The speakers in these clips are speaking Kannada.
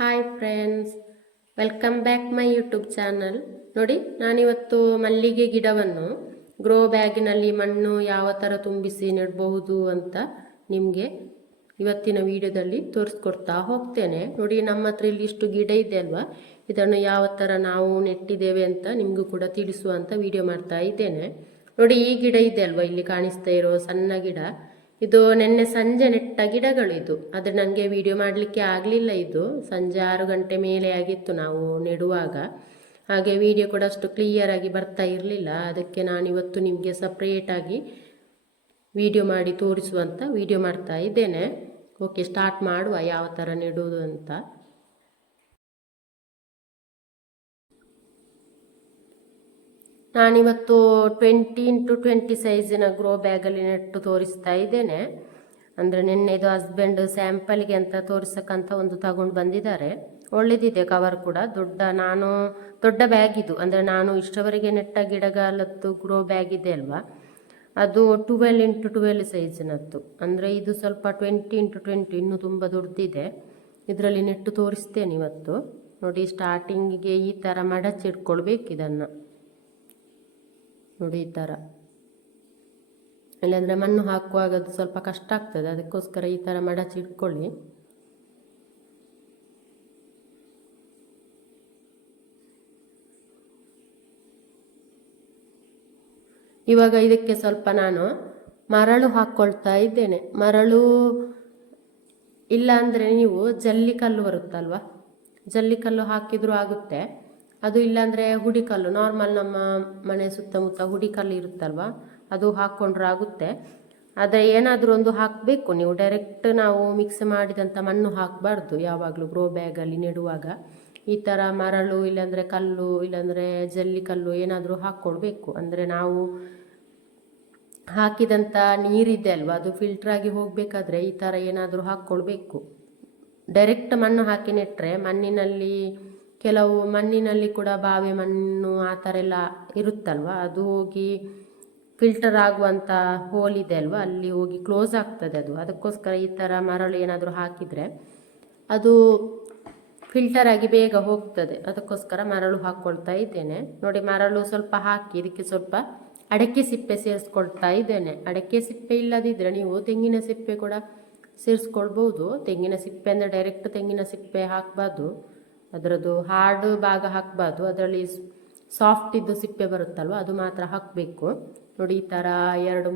Hi friends, welcome back my YouTube channel. ನೋಡಿ, ನಾನಿವತ್ತು ಮಲ್ಲಿಗೆ ಗಿಡವನ್ನು ಗ್ರೋ ಬ್ಯಾಗಿನಲ್ಲಿ ಮಣ್ಣು ಯಾವ ಥರ ತುಂಬಿಸಿ ನೆಡಬಹುದು ಅಂತ ನಿಮಗೆ ಇವತ್ತಿನ ವಿಡಿಯೋದಲ್ಲಿ ತೋರಿಸ್ಕೊಡ್ತಾ ಹೋಗ್ತೇನೆ. ನೋಡಿ, ನಮ್ಮ ಹತ್ರ ಇಲ್ಲಿ ಇಷ್ಟು ಗಿಡ ಇದೆ ಅಲ್ವಾ, ಇದನ್ನು ಯಾವ ಥರ ನಾವು ನೆಟ್ಟಿದ್ದೇವೆ ಅಂತ ನಿಮಗೂ ಕೂಡ ತಿಳಿಸುವಂತ ವಿಡಿಯೋ ಮಾಡ್ತಾ ಇದ್ದೇನೆ. ನೋಡಿ, ಈ ಗಿಡ ಇದೆ ಅಲ್ವಾ, ಇಲ್ಲಿ ಕಾಣಿಸ್ತಾ ಇರೋ ಸಣ್ಣ ಗಿಡ, ಇದು ನಿನ್ನೆ ಸಂಜೆ ನೆಟ್ಟ ಗಿಡಗಳು. ಇದು ಆದರೆ ನನಗೆ ವಿಡಿಯೋ ಮಾಡಲಿಕ್ಕೆ ಆಗಲಿಲ್ಲ. ಇದು ಸಂಜೆ 6 ಗಂಟೆ ಮೇಲೆ ಆಗಿತ್ತು ನಾವು ನೆಡುವಾಗ, ಹಾಗೆ ವಿಡಿಯೋ ಕೂಡ ಅಷ್ಟು ಕ್ಲಿಯರ್ ಆಗಿ ಬರ್ತಾ ಇರಲಿಲ್ಲ. ಅದಕ್ಕೆ ನಾನಿವತ್ತು ನಿಮಗೆ ಸಪ್ರೇಟಾಗಿ ವಿಡಿಯೋ ಮಾಡಿ ತೋರಿಸುವಂತ ವಿಡಿಯೋ ಮಾಡ್ತಾ ಇದ್ದೇನೆ. ಓಕೆ, ಸ್ಟಾರ್ಟ್ ಮಾಡುವ ಯಾವ ಥರ ನೆಡೋದು ಅಂತ. ನಾನಿವತ್ತು 20x20 ಸೈಜಿನ ಗ್ರೋ ಬ್ಯಾಗಲ್ಲಿ ನೆಟ್ಟು ತೋರಿಸ್ತಾ ಇದ್ದೇನೆ. ಅಂದರೆ ನಿನ್ನೆ ಇದು ಹಸ್ಬೆಂಡ್ ಸ್ಯಾಂಪಲ್ಗೆ ಅಂತ ತೋರಿಸಕ್ಕಂತ ಒಂದು ತಗೊಂಡು ಬಂದಿದ್ದಾರೆ. ಒಳ್ಳೆದಿದೆ, ಕವರ್ ಕೂಡ ದೊಡ್ಡ ಬ್ಯಾಗ್ ಇದು. ಅಂದರೆ ನಾನು ಇಷ್ಟವರೆಗೆ ನೆಟ್ಟ ಗಿಡಗಾಲತ್ತು ಗ್ರೋ ಬ್ಯಾಗ್ ಇದೆ ಅಲ್ವಾ, ಅದು 12x12 ಸೈಜಿನದ್ದು. ಅಂದರೆ ಇದು ಸ್ವಲ್ಪ 20x20 ಇನ್ನೂ ತುಂಬ ದೊಡ್ಡದಿದೆ. ಇದರಲ್ಲಿ ನೆಟ್ಟು ತೋರಿಸ್ತೇನೆ ಇವತ್ತು. ನೋಡಿ, ಸ್ಟಾರ್ಟಿಂಗಿಗೆ ಈ ಥರ ಮಡಚಿಟ್ಕೊಳ್ಬೇಕು ಇದನ್ನು. ನೋಡಿ, ಈ ಥರ. ಇಲ್ಲಾಂದರೆ ಮಣ್ಣು ಹಾಕುವಾಗ ಅದು ಸ್ವಲ್ಪ ಕಷ್ಟ ಆಗ್ತದೆ, ಅದಕ್ಕೋಸ್ಕರ ಈ ಥರ ಮಡಚಿಟ್ಕೊಳ್ಳಿ. ಇವಾಗ ಇದಕ್ಕೆ ಸ್ವಲ್ಪ ನಾನು ಮರಳು ಹಾಕ್ಕೊಳ್ತಾ ಇದ್ದೇನೆ. ಮರಳು ಇಲ್ಲ ಅಂದರೆ ನೀವು ಜಲ್ಲಿಕಲ್ಲು ಬರುತ್ತಲ್ವ, ಜಲ್ಲಿಕಲ್ಲು ಹಾಕಿದರೂ ಆಗುತ್ತೆ. ಅದು ಇಲ್ಲಾಂದರೆ ಹುಡಿಕಲ್ಲು, ನಾರ್ಮಲ್ ನಮ್ಮ ಮನೆ ಸುತ್ತಮುತ್ತ ಹುಡಿಕಲ್ಲು ಇರುತ್ತಲ್ವ, ಅದು ಹಾಕ್ಕೊಂಡ್ರೆ ಆಗುತ್ತೆ. ಆದರೆ ಏನಾದರೂ ಒಂದು ಹಾಕಬೇಕು ನೀವು. ಡೈರೆಕ್ಟ್ ನಾವು ಮಿಕ್ಸ್ ಮಾಡಿದಂಥ ಮಣ್ಣು ಹಾಕಬಾರ್ದು ಯಾವಾಗಲೂ ಗ್ರೋ ಬ್ಯಾಗಲ್ಲಿ ನೆಡುವಾಗ. ಈ ಥರ ಮರಳು ಇಲ್ಲಾಂದರೆ ಕಲ್ಲು ಇಲ್ಲಾಂದರೆ ಜಲ್ಲಿಕಲ್ಲು ಏನಾದರೂ ಹಾಕ್ಕೊಳ್ಬೇಕು. ಅಂದರೆ ನಾವು ಹಾಕಿದಂಥ ನೀರಿದೆ ಅಲ್ವಾ, ಅದು ಫಿಲ್ಟ್ರಾಗಿ ಹೋಗಬೇಕಾದ್ರೆ ಈ ಥರ ಏನಾದರೂ ಹಾಕ್ಕೊಳ್ಬೇಕು. ಡೈರೆಕ್ಟ್ ಮಣ್ಣು ಹಾಕಿ ನೆಟ್ಟರೆ ಕೆಲವು ಮಣ್ಣಿನಲ್ಲಿ ಕೂಡ ಬಾವೆ ಮಣ್ಣು ಆ ಥರ ಎಲ್ಲ ಇರುತ್ತಲ್ವ, ಅದು ಹೋಗಿ ಫಿಲ್ಟರ್ ಆಗುವಂಥ ಹೋಲ್ ಇದೆ ಅಲ್ವಾ, ಅಲ್ಲಿ ಹೋಗಿ ಕ್ಲೋಸ್ ಆಗ್ತದೆ ಅದು. ಅದಕ್ಕೋಸ್ಕರ ಈ ಥರ ಮರಳು ಏನಾದರೂ ಹಾಕಿದರೆ ಅದು ಫಿಲ್ಟರ್ ಆಗಿ ಬೇಗ ಹೋಗ್ತದೆ. ಅದಕ್ಕೋಸ್ಕರ ಮರಳು ಹಾಕ್ಕೊಳ್ತಾ ಇದ್ದೇನೆ. ನೋಡಿ, ಮರಳು ಸ್ವಲ್ಪ ಹಾಕಿ ಇದಕ್ಕೆ ಸ್ವಲ್ಪ ಅಡಕೆ ಸಿಪ್ಪೆ ಸೇರಿಸ್ಕೊಳ್ತಾ ಇದ್ದೇನೆ. ಅಡಕೆ ಸಿಪ್ಪೆ ಇಲ್ಲದಿದ್ದರೆ ನೀವು ತೆಂಗಿನ ಸಿಪ್ಪೆ ಕೂಡ ಸೇರಿಸ್ಕೊಳ್ಬೋದು. ತೆಂಗಿನ ಸಿಪ್ಪೆ ಅಂದರೆ ಡೈರೆಕ್ಟ್ ತೆಂಗಿನ ಸಿಪ್ಪೆ ಹಾಕಬಾರ್ದು, ಅದರದ್ದು ಹಾರ್ಡ್ ಭಾಗ ಹಾಕಬಾರ್ದು. ಅದರಲ್ಲಿ ಸಾಫ್ಟ್ ಇದ್ದು ಸಿಪ್ಪೆ ಬರುತ್ತಲ್ವ, ಅದು ಮಾತ್ರ ಹಾಕಬೇಕು. ನೋಡಿ, ಈ ಥರ ಎರಡು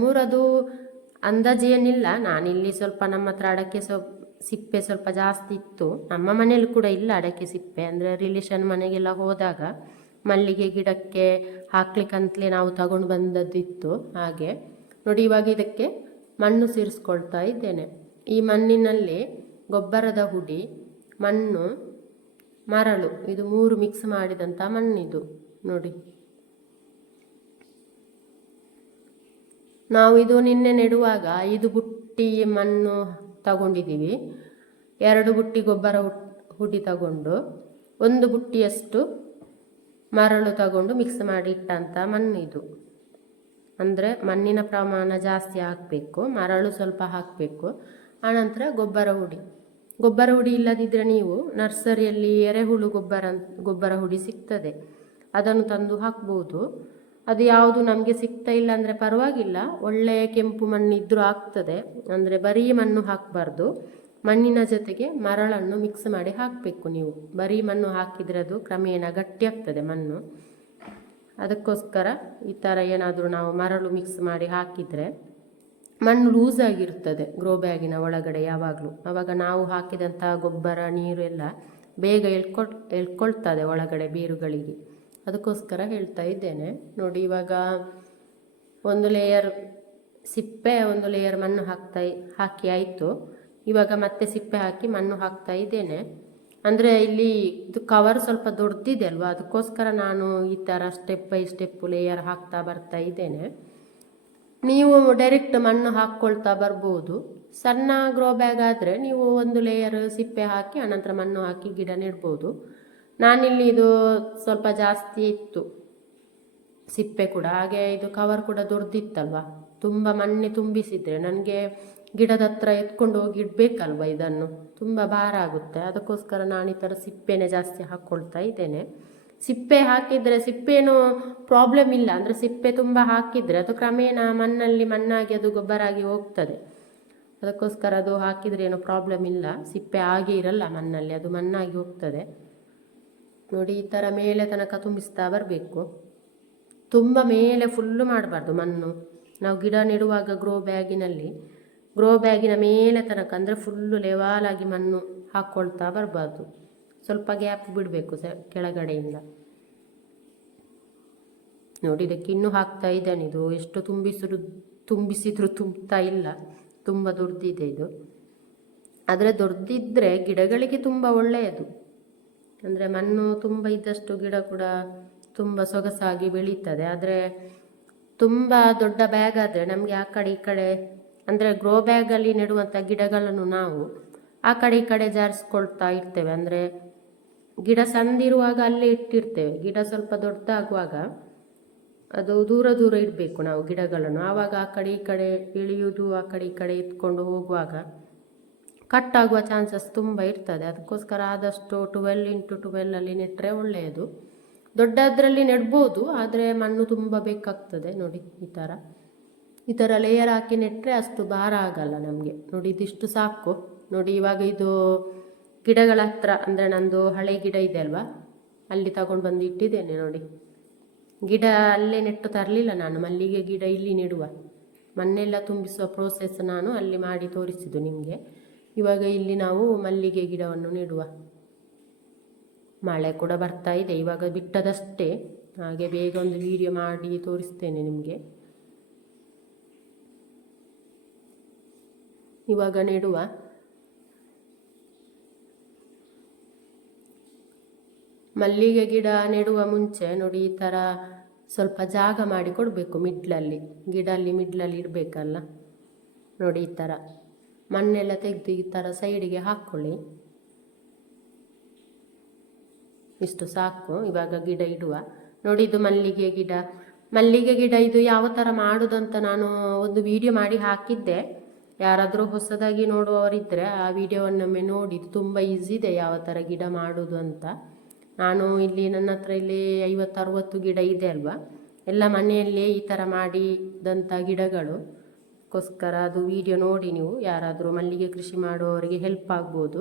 ಮೂರು ಅದು ಅಂದಾಜು ಏನಿಲ್ಲ. ನಾನಿಲ್ಲಿ ಸ್ವಲ್ಪ ನಮ್ಮ ಹತ್ರ ಅಡಕೆ ಸಿಪ್ಪೆ ಸ್ವಲ್ಪ ಜಾಸ್ತಿ ಇತ್ತು. ನಮ್ಮ ಮನೇಲಿ ಕೂಡ ಇಲ್ಲ ಅಡಕೆ ಸಿಪ್ಪೆ, ಅಂದರೆ ರಿಲೇಷನ್ ಮನೆಗೆಲ್ಲ ಹೋದಾಗ ಮಲ್ಲಿಗೆ ಗಿಡಕ್ಕೆ ಹಾಕ್ಲಿಕ್ಕಂತಲೇ ನಾವು ತಗೊಂಡು ಬಂದದ್ದಿತ್ತು ಹಾಗೆ. ನೋಡಿ, ಇವಾಗ ಇದಕ್ಕೆ ಮಣ್ಣು ಸೇರಿಸ್ಕೊಳ್ತಾ ಇದ್ದೇನೆ. ಈ ಮಣ್ಣಿನಲ್ಲಿ ಗೊಬ್ಬರದ ಹುಡಿ, ಮಣ್ಣು, ಮರಳು, ಇದು 3 ಮಿಕ್ಸ್ ಮಾಡಿದಂಥ ಮಣ್ಣಿದು. ನೋಡಿ, ನಾವು ಇದು ನಿನ್ನೆ ನೆಡುವಾಗ 5 ಬುಟ್ಟಿ ಮಣ್ಣು ತಗೊಂಡಿದ್ದೀವಿ. 2 ಬುಟ್ಟಿ ಗೊಬ್ಬರ ಹುಡಿ ತಗೊಂಡು 1 ಬುಟ್ಟಿಯಷ್ಟು ಮರಳು ತಗೊಂಡು ಮಿಕ್ಸ್ ಮಾಡಿ ಇಟ್ಟಂಥ ಮಣ್ಣು ಇದು. ಅಂದರೆ ಮಣ್ಣಿನ ಪ್ರಮಾಣ ಜಾಸ್ತಿ ಹಾಕಬೇಕು, ಮರಳು ಸ್ವಲ್ಪ ಹಾಕಬೇಕು. ಆನಂತರ ಗೊಬ್ಬರ ಹುಡಿ ಇಲ್ಲದಿದ್ದರೆ ನೀವು ನರ್ಸರಿಯಲ್ಲಿ ಎರೆಹುಳು ಗೊಬ್ಬರ ಹುಡಿ ಸಿಗ್ತದೆ, ಅದನ್ನು ತಂದು ಹಾಕ್ಬೋದು. ಅದು ಯಾವುದು ನಮಗೆ ಸಿಗ್ತಾ ಇಲ್ಲ ಅಂದರೆ ಪರವಾಗಿಲ್ಲ, ಒಳ್ಳೆಯ ಕೆಂಪು ಮಣ್ಣು ಇದ್ದರೂ ಆಗ್ತದೆ. ಅಂದರೆ ಬರೀ ಮಣ್ಣು ಹಾಕಬಾರ್ದು, ಮಣ್ಣಿನ ಜೊತೆಗೆ ಮರಳನ್ನು ಮಿಕ್ಸ್ ಮಾಡಿ ಹಾಕಬೇಕು ನೀವು. ಬರೀ ಮಣ್ಣು ಹಾಕಿದರೆ ಅದು ಕ್ರಮೇಣ ಗಟ್ಟಿ ಆಗ್ತದೆ ಮಣ್ಣು. ಅದಕ್ಕೋಸ್ಕರ ಈ ಥರ ಏನಾದರೂ ನಾವು ಮರಳು ಮಿಕ್ಸ್ ಮಾಡಿ ಹಾಕಿದರೆ ಮಣ್ಣು ಲೂಸ್ ಆಗಿರ್ತದೆ ಗ್ರೋ ಬ್ಯಾಗಿನ ಒಳಗಡೆ ಯಾವಾಗಲೂ. ಆವಾಗ ನಾವು ಹಾಕಿದಂಥ ಗೊಬ್ಬರ ನೀರು ಎಲ್ಲ ಬೇಗ ಎಳ್ಕೊಳ್ತದೆ ಒಳಗಡೆ ಬೇರುಗಳಿಗೆ. ಅದಕ್ಕೋಸ್ಕರ ಹೇಳ್ತಾ ಇದ್ದೇನೆ. ನೋಡಿ, ಇವಾಗ 1 ಲೇಯರ್ ಸಿಪ್ಪೆ 1 ಲೇಯರ್ ಮಣ್ಣು ಹಾಕಿ ಆಯಿತು. ಇವಾಗ ಮತ್ತೆ ಸಿಪ್ಪೆ ಹಾಕಿ ಮಣ್ಣು ಹಾಕ್ತಾ ಇದ್ದೇನೆ. ಅಂದರೆ ಇಲ್ಲಿ ಇದು ಕವರ್ ಸ್ವಲ್ಪ ದೊಡ್ಡದಿದೆ ಅಲ್ವಾ, ಅದಕ್ಕೋಸ್ಕರ ನಾನು ಈ ಥರ ಸ್ಟೆಪ್ ಬೈ ಸ್ಟೆಪ್ ಲೇಯರ್ ಹಾಕ್ತಾ ಬರ್ತಾ ಇದ್ದೇನೆ. ನೀವು ಡೈರೆಕ್ಟ್ ಮಣ್ಣು ಹಾಕ್ಕೊಳ್ತಾ ಬರ್ಬೋದು. ಸಣ್ಣ ಗ್ರೋ ಬ್ಯಾಗ್ ಆದರೆ ನೀವು 1 ಲೇಯರ್ ಸಿಪ್ಪೆ ಹಾಕಿ ಅನಂತರ ಮಣ್ಣು ಹಾಕಿ ಗಿಡ ನೆಡ್ಬೋದು. ನಾನಿಲ್ಲಿ ಇದು ಸ್ವಲ್ಪ ಜಾಸ್ತಿ ಇತ್ತು ಸಿಪ್ಪೆ ಕೂಡ, ಹಾಗೆ ಇದು ಕವರ್ ಕೂಡ ದೊಡ್ಡದಿತ್ತಲ್ವ, ತುಂಬ ಮಣ್ಣೆ ತುಂಬಿಸಿದರೆ ನನಗೆ ಗಿಡದ ಹತ್ರ ಎತ್ಕೊಂಡು ಹೋಗಿ ಇಡಬೇಕಲ್ವ, ಇದನ್ನು ತುಂಬ ಭಾರ ಆಗುತ್ತೆ. ಅದಕ್ಕೋಸ್ಕರ ನಾನು ಈ ಥರ ಸಿಪ್ಪೆನೇ ಜಾಸ್ತಿ ಹಾಕ್ಕೊಳ್ತಾ ಇದ್ದೇನೆ. ಸಿಪ್ಪೆ ಹಾಕಿದರೆ ಸಿಪ್ಪೇನು ಪ್ರಾಬ್ಲಮ್ ಇಲ್ಲ, ಅಂದರೆ ಸಿಪ್ಪೆ ತುಂಬ ಹಾಕಿದರೆ ಅದು ಕ್ರಮೇಣ ಮಣ್ಣಲ್ಲಿ ಮಣ್ಣಾಗಿ ಅದು ಗೊಬ್ಬರ ಆಗಿ ಹೋಗ್ತದೆ. ಅದಕ್ಕೋಸ್ಕರ ಅದು ಹಾಕಿದರೆ ಏನೋ ಪ್ರಾಬ್ಲಮ್ ಇಲ್ಲ, ಸಿಪ್ಪೆ ಹಾಗೆ ಇರಲ್ಲ ಮಣ್ಣಲ್ಲಿ, ಅದು ಮಣ್ಣಾಗಿ ಹೋಗ್ತದೆ. ನೋಡಿ ಈ ಥರ ಮೇಲೆ ತನಕ ತುಂಬಿಸ್ತಾ ಬರಬೇಕು. ತುಂಬ ಮೇಲೆ ಫುಲ್ಲು ಮಾಡಬಾರ್ದು ಮಣ್ಣು. ನಾವು ಗಿಡ ನೆಡುವಾಗ ಗ್ರೋ ಬ್ಯಾಗಿನ ಮೇಲೆ ತನಕ ಅಂದರೆ ಫುಲ್ಲು ಲೆವಾಲಾಗಿ ಮಣ್ಣು ಹಾಕ್ಕೊಳ್ತಾ ಬರಬಾರ್ದು. ಸ್ವಲ್ಪ ಗ್ಯಾಪ್ ಬಿಡಬೇಕು ಕೆಳಗಡೆಯಿಂದ. ನೋಡಿ ಇದಕ್ಕೆ ಇನ್ನೂ ಹಾಕ್ತಾ ಇದ್ದಾನೆ. ಇದು ಎಷ್ಟು ತುಂಬಿಸಿದ್ರು ತುಂಬ್ತಾ ಇಲ್ಲ, ತುಂಬ ದೊಡ್ಡದಿದೆ ಇದು. ಆದರೆ ದೊಡ್ಡದಿದ್ದರೆ ಗಿಡಗಳಿಗೆ ತುಂಬ ಒಳ್ಳೆಯದು. ಅಂದರೆ ಮಣ್ಣು ತುಂಬ ಇದ್ದಷ್ಟು ಗಿಡ ಕೂಡ ತುಂಬ ಸೊಗಸಾಗಿ ಬೆಳೀತದೆ. ಆದರೆ ತುಂಬ ದೊಡ್ಡ ಬ್ಯಾಗ್ ಆದರೆ ನಮಗೆ ಆ ಕಡೆ ಈ ಕಡೆ, ಅಂದರೆ ಗ್ರೋ ಬ್ಯಾಗಲ್ಲಿ ನೆಡುವಂಥ ಗಿಡಗಳನ್ನು ನಾವು ಆ ಕಡೆ ಈ ಕಡೆ ಜಾರಿಸ್ಕೊಳ್ತಾ ಇರ್ತೇವೆ. ಅಂದರೆ ಗಿಡ ಸಣ್ಣದಿರುವಾಗ ಅಲ್ಲೇ ಇಟ್ಟಿರ್ತೇವೆ, ಗಿಡ ಸ್ವಲ್ಪ ದೊಡ್ಡದಾಗುವಾಗ ಅದು ದೂರ ದೂರ ಇಡಬೇಕು ನಾವು ಗಿಡಗಳನ್ನು. ಆವಾಗ ಆ ಕಡೆ ಈ ಕಡೆ ಇಳಿಯುವುದು, ಆ ಕಡೆ ಈ ಕಡೆ ಎತ್ಕೊಂಡು ಹೋಗುವಾಗ ಕಟ್ಟಾಗುವ ಚಾನ್ಸಸ್ ತುಂಬ ಇರ್ತದೆ. ಅದಕ್ಕೋಸ್ಕರ ಆದಷ್ಟು 12x12 ನೆಟ್ಟರೆ ಒಳ್ಳೆಯದು. ದೊಡ್ಡದರಲ್ಲಿ ನೆಡ್ಬೋದು, ಆದರೆ ಮಣ್ಣು ತುಂಬ ಬೇಕಾಗ್ತದೆ. ನೋಡಿ ಈ ಥರ ಲೇಯರ್ ಹಾಕಿ ನೆಟ್ಟರೆ ಅಷ್ಟು ಭಾರ ಆಗಲ್ಲ ನಮಗೆ. ನೋಡಿ ಇದಿಷ್ಟು ಸಾಕು. ನೋಡಿ ಇವಾಗ ಇದು ಗಿಡಗಳ ಹತ್ರ, ಅಂದರೆ ನಂದು ಹಳೆ ಗಿಡ ಇದೆ ಅಲ್ವಾ, ಅಲ್ಲಿ ತಗೊಂಡು ಬಂದು ಇಟ್ಟಿದ್ದೇನೆ. ನೋಡಿ ಗಿಡ ಅಲ್ಲೇ ನೆಟ್ಟು ತರಲಿಲ್ಲ ನಾನು, ಮಲ್ಲಿಗೆ ಗಿಡ ಇಲ್ಲಿ ನೆಡುವ, ಮಣ್ಣೆಲ್ಲ ತುಂಬಿಸುವ ಪ್ರೋಸೆಸ್ ನಾನು ಅಲ್ಲಿ ಮಾಡಿ ತೋರಿಸಿದ್ದು ನಿಮಗೆ. ಇವಾಗ ಇಲ್ಲಿ ನಾವು ಮಲ್ಲಿಗೆ ಗಿಡವನ್ನು ನೆಡುವ. ಮಳೆ ಕೂಡ ಬರ್ತಾ ಇದೆ, ಇವಾಗ ಬಿಟ್ಟದಷ್ಟೇ, ಹಾಗೆ ಬೇಗ ಒಂದು ವಿಡಿಯೋ ಮಾಡಿ ತೋರಿಸ್ತೇನೆ ನಿಮಗೆ. ಇವಾಗ ನೆಡುವ. ಮಲ್ಲಿಗೆ ಗಿಡ ನೆಡುವ ಮುಂಚೆ ನೋಡಿ ಈ ಥರ ಸ್ವಲ್ಪ ಜಾಗ ಮಾಡಿ ಕೊಡಬೇಕು ಮಿಡ್ಲಲ್ಲಿ, ಮಿಡ್ಲಲ್ಲಿ ಇಡಬೇಕಲ್ಲ. ನೋಡಿ ಈ ಥರ ಮಣ್ಣೆಲ್ಲ ತೆಗೆದು ಈ ಥರ ಸೈಡಿಗೆ ಹಾಕ್ಕೊಳ್ಳಿ. ಇಷ್ಟು ಸಾಕು. ಇವಾಗ ಗಿಡ ಇಡುವ. ನೋಡಿ ಇದು ಮಲ್ಲಿಗೆ ಗಿಡ ಇದು ಯಾವ ಥರ ಮಾಡೋದಂತ ನಾನು ಒಂದು ವಿಡಿಯೋ ಮಾಡಿ ಹಾಕಿದ್ದೆ. ಯಾರಾದರೂ ಹೊಸದಾಗಿ ನೋಡುವವರಿದ್ದರೆ ಆ ವಿಡಿಯೋವನ್ನೊಮ್ಮೆ ನೋಡಿ. ಇದು ತುಂಬ ಈಸಿ ಇದೆ ಯಾವ ಥರ ಗಿಡ ಮಾಡೋದು ಅಂತ. ನಾನು ಇಲ್ಲಿ ನನ್ನ ಹತ್ರ ಇಲ್ಲಿ 50-60 ಗಿಡ ಇದೆ ಅಲ್ವಾ, ಎಲ್ಲ ಮನೆಯಲ್ಲೇ ಈ ಥರ ಮಾಡಿದಂಥ ಗಿಡಗಳು. ಅದಕ್ಕೋಸ್ಕರ ಅದು ವಿಡಿಯೋ ನೋಡಿ ನೀವು, ಯಾರಾದರೂ ಮಲ್ಲಿಗೆ ಕೃಷಿ ಮಾಡುವವರಿಗೆ ಹೆಲ್ಪ್ ಆಗ್ಬೋದು.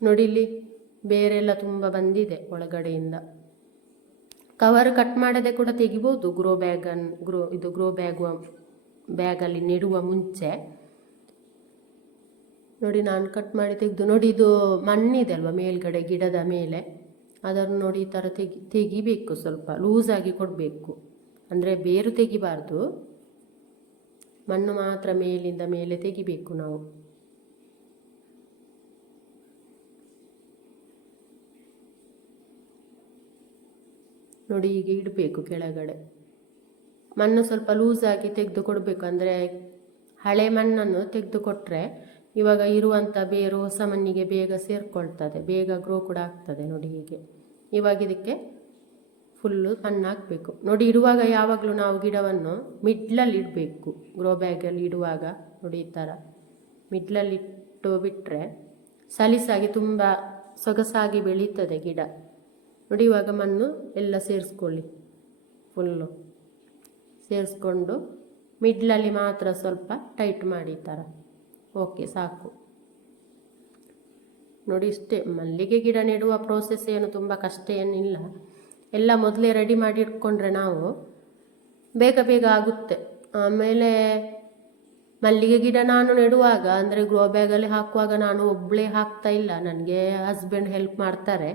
ನೋಡಿ ಇಲ್ಲಿ ಬೇರೆಲ್ಲ ತುಂಬ ಬಂದಿದೆ ಒಳಗಡೆಯಿಂದ. ಕವರ್ ಕಟ್ ಮಾಡದೆ ಕೂಡ ತೆಗಿಬೋದು ಗ್ರೋ ಬ್ಯಾಗಲ್ಲಿ ನೆಡುವ ಮುಂಚೆ. ನೋಡಿ ನಾನು ಕಟ್ ಮಾಡಿ ತೆಗೆದು. ನೋಡಿ ಇದು ಮಣ್ಣಿದೆ ಅಲ್ವಾ ಮೇಲ್ಗಡೆ ಗಿಡದ ಮೇಲೆ, ಅದನ್ನು ನೋಡಿ ಈ ಥರ ತೆಗಿಬೇಕು. ಸ್ವಲ್ಪ ಲೂಸಾಗಿ ಕೊಡಬೇಕು, ಅಂದರೆ ಬೇರು ತೆಗಿಬಾರ್ದು, ಮಣ್ಣು ಮಾತ್ರ ಮೇಲಿಂದ ಮೇಲೆ ತೆಗಿಬೇಕು ನಾವು. ನೋಡಿ ಹೀಗೆ ಇಡಬೇಕು ಕೆಳಗಡೆ. ಮಣ್ಣು ಸ್ವಲ್ಪ ಲೂಸಾಗಿ ತೆಗೆದು ಕೊಡಬೇಕು, ಅಂದರೆ ಹಳೆ ಮಣ್ಣನ್ನು ತೆಗೆದು ಕೊಟ್ಟರೆ ಇವಾಗ ಇರುವಂಥ ಬೇರು ಹೊಸ ಮಣ್ಣಿಗೆ ಬೇಗ ಸೇರ್ಕೊಳ್ತದೆ, ಬೇಗ ಗ್ರೋ ಕೂಡ ಆಗ್ತದೆ. ನೋಡಿ ಹೀಗೆ ಇವಾಗ ಇದಕ್ಕೆ ಫುಲ್ಲು ಮಣ್ಣು ಹಾಕಬೇಕು. ನೋಡಿ ಇಡುವಾಗ ಯಾವಾಗಲೂ ನಾವು ಗಿಡವನ್ನು ಮಿಡ್ಲಲ್ಲಿ ಇಡಬೇಕು. ಗ್ರೋ ಬ್ಯಾಗಲ್ಲಿ ಇಡುವಾಗ ನೋಡಿ ಈ ಥರ ಮಿಡ್ಲಲ್ಲಿ ಇಟ್ಟು ಬಿಟ್ಟರೆ ಸಲೀಸಾಗಿ ತುಂಬ ಸೊಗಸಾಗಿ ಬೆಳೀತದೆ ಗಿಡ. ನೋಡಿ ಇವಾಗ ಮಣ್ಣು ಎಲ್ಲ ಸೇರಿಸ್ಕೊಳ್ಳಿ, ಫುಲ್ಲು ಸೇರಿಸ್ಕೊಂಡು ಮಿಡ್ಲಲ್ಲಿ ಮಾತ್ರ ಸ್ವಲ್ಪ ಟೈಟ್ ಮಾಡಿ ಈ ಥರ. ಓಕೆ ಸಾಕು. ನೋಡಿ ಇಷ್ಟೇ. ಮಲ್ಲಿಗೆ ಗಿಡ ನೆಡುವ ಪ್ರೋಸೆಸ್ ಏನು ತುಂಬ ಕಷ್ಟ ಏನಿಲ್ಲ. ಎಲ್ಲ ಮೊದಲೇ ರೆಡಿ ಮಾಡಿ ಇಟ್ಕೊಂಡ್ರೆ ನಾವು ಬೇಗ ಆಗುತ್ತೆ. ಆಮೇಲೆ ಮಲ್ಲಿಗೆ ಗಿಡ ನಾನು ನೆಡುವಾಗ, ಅಂದರೆ ಗ್ರೋ ಬ್ಯಾಗಲ್ಲಿ ಹಾಕುವಾಗ ನಾನು ಒಬ್ಬಳೇ ಹಾಕ್ತಾ ಇಲ್ಲ, ನನಗೆ ಹಸ್ಬೆಂಡ್ ಹೆಲ್ಪ್ ಮಾಡ್ತಾರೆ.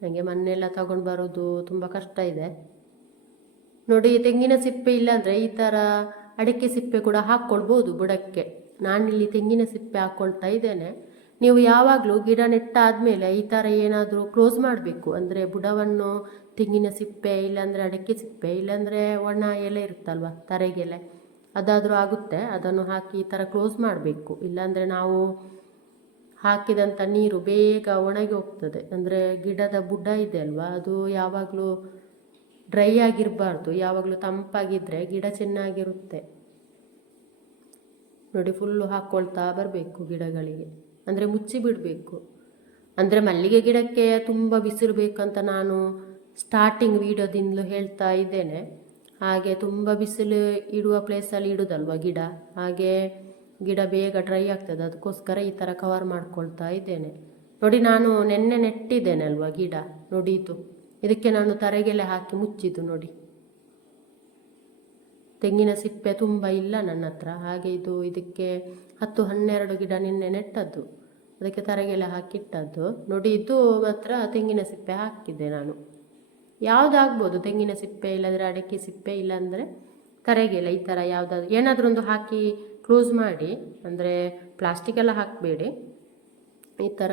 ನನಗೆ ಮಣ್ಣೆಲ್ಲ ತಗೊಂಡು ಬರೋದು ತುಂಬ ಕಷ್ಟ ಇದೆ. ನೋಡಿ ತೆಂಗಿನ ಸಿಪ್ಪೆ ಇಲ್ಲಾಂದರೆ ಈ ಥರ ಅಡಿಕೆ ಸಿಪ್ಪೆ ಕೂಡ ಹಾಕ್ಕೊಳ್ಬೋದು ಬುಡಕ್ಕೆ. ನಾನಿಲ್ಲಿ ತೆಂಗಿನ ಸಿಪ್ಪೆ ಹಾಕ್ಕೊಳ್ತಾ ಇದ್ದೇನೆ. ನೀವು ಯಾವಾಗಲೂ ಗಿಡ ನೆಟ್ಟಾದಮೇಲೆ ಈ ಥರ ಏನಾದರೂ ಕ್ಲೋಸ್ ಮಾಡಬೇಕು, ಅಂದರೆ ಬುಡವನ್ನು ತೆಂಗಿನ ಸಿಪ್ಪೆ ಇಲ್ಲಾಂದರೆ ಅಡಿಕೆ ಸಿಪ್ಪೆ ಇಲ್ಲಾಂದರೆ ಒಣ ಎಲೆ ಇರುತ್ತಲ್ವ, ತರೆಗೆಲೆ, ಅದಾದರೂ ಆಗುತ್ತೆ, ಅದನ್ನು ಹಾಕಿ ಈ ಥರ ಕ್ಲೋಸ್ ಮಾಡಬೇಕು. ಇಲ್ಲಾಂದರೆ ನಾವು ಹಾಕಿದಂಥ ನೀರು ಬೇಗ ಒಣಗಿ ಹೋಗ್ತದೆ. ಅಂದರೆ ಗಿಡದ ಬುಡ ಇದೆ ಅಲ್ವಾ, ಅದು ಯಾವಾಗಲೂ ಡ್ರೈ ಆಗಿರಬಾರ್ದು, ಯಾವಾಗಲೂ ತಂಪಾಗಿದ್ದರೆ ಗಿಡ ಚೆನ್ನಾಗಿರುತ್ತೆ. ನೋಡಿ ಫುಲ್ಲು ಹಾಕ್ಕೊಳ್ತಾ ಬರಬೇಕು ಗಿಡಗಳಿಗೆ, ಅಂದರೆ ಮುಚ್ಚಿ ಬಿಡಬೇಕು. ಅಂದರೆ ಮಲ್ಲಿಗೆ ಗಿಡಕ್ಕೆ ತುಂಬ ಬಿಸಿಲು ಬೇಕಂತ ನಾನು ಸ್ಟಾರ್ಟಿಂಗ್ ವೀಡಿಯೋದಿಂದಲೂ ಹೇಳ್ತಾ ಇದ್ದೇನೆ. ಹಾಗೆ ತುಂಬ ಬಿಸಿಲು ಇಡುವ ಪ್ಲೇಸಲ್ಲಿ ಇಡುದಲ್ವ ಗಿಡ, ಹಾಗೆ ಗಿಡ ಬೇಗ ಡ್ರೈ ಆಗ್ತದೆ. ಅದಕ್ಕೋಸ್ಕರ ಈ ಥರ ಕವರ್ ಮಾಡ್ಕೊಳ್ತಾ ಇದ್ದೇನೆ. ನೋಡಿ ನಾನು ನೆನ್ನೆ ನೆಟ್ಟಿದ್ದೇನೆ ಅಲ್ವಾ ಗಿಡ, ನೋಡಿ ಇದಕ್ಕೆ ನಾನು ತರೆಗೆಲೆ ಹಾಕಿ ಮುಚ್ಚಿದ್ದು ನೋಡಿ. ತೆಂಗಿನ ಸಿಪ್ಪೆ ತುಂಬ ಇಲ್ಲ ನನ್ನ ಹತ್ರ, ಹಾಗೆ ಇದಕ್ಕೆ 10-12 ಗಿಡ ನಿನ್ನೆ ನೆಟ್ಟದ್ದು, ಅದಕ್ಕೆ ತರಗೆಲೆ ಹಾಕಿಟ್ಟದ್ದು ನೋಡಿ. ಇದು ಮಾತ್ರ ತೆಂಗಿನ ಸಿಪ್ಪೆ ಹಾಕಿದ್ದೆ ನಾನು. ಯಾವುದಾಗ್ಬೋದು, ತೆಂಗಿನ ಸಿಪ್ಪೆ ಇಲ್ಲದ್ರೆ ಅಡಿಕೆ ಸಿಪ್ಪೆ, ಇಲ್ಲಾಂದರೆ ತರಗೆಲೆ, ಈ ಥರ ಯಾವುದಾದ್ರು ಏನಾದರೂ ಒಂದು ಹಾಕಿ ಕ್ಲೋಸ್ ಮಾಡಿ. ಅಂದರೆ ಪ್ಲಾಸ್ಟಿಕ್ ಎಲ್ಲ ಹಾಕಬೇಡಿ, ಈ ಥರ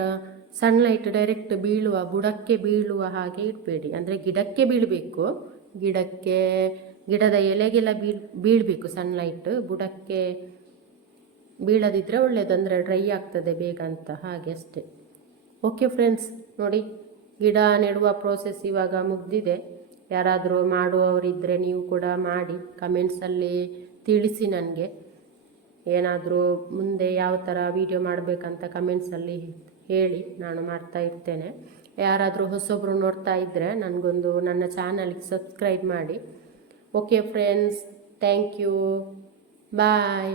ಸನ್ಲೈಟ್ ಡೈರೆಕ್ಟ್ ಬೀಳುವ, ಬುಡಕ್ಕೆ ಬೀಳುವ ಹಾಗೆ ಇಡಬೇಡಿ. ಅಂದರೆ ಗಿಡಕ್ಕೆ ಬೀಳಬೇಕು, ಗಿಡದ ಎಲೆಗೆಲ್ಲ ಬೀಳಬೇಕು ಸನ್ಲೈಟ್, ಬುಡಕ್ಕೆ ಬೀಳದಿದ್ರೆ ಒಳ್ಳೆಯದು, ಅಂದರೆ ಡ್ರೈ ಆಗ್ತದೆ ಬೇಗ ಅಂತ, ಹಾಗೆ ಅಷ್ಟೇ. ಓಕೆ ಫ್ರೆಂಡ್ಸ್, ನೋಡಿ ಗಿಡ ನೆಡುವ ಪ್ರೋಸೆಸ್ ಇವಾಗ ಮುಗ್ದಿದೆ. ಯಾರಾದರೂ ಮಾಡುವವರಿದ್ದರೆ ನೀವು ಕೂಡ ಮಾಡಿ, ಕಮೆಂಟ್ಸಲ್ಲಿ ತಿಳಿಸಿ ನನಗೆ. ಏನಾದರೂ ಮುಂದೆ ಯಾವ ಥರ ವಿಡಿಯೋ ಮಾಡಬೇಕಂತ ಕಮೆಂಟ್ಸಲ್ಲಿ ಹೇಳಿ, ನಾನು ಮಾಡ್ತಾ ಇರ್ತೇನೆ. ಯಾರಾದರೂ ಹೊಸೊಬ್ಬರು ನೋಡ್ತಾ ಇದ್ದರೆ ನನಗೊಂದು ನನ್ನ ಚಾನಲ್ಗೆ ಸಬ್ಸ್ಕ್ರೈಬ್ ಮಾಡಿ. Okay friends, thank you, bye.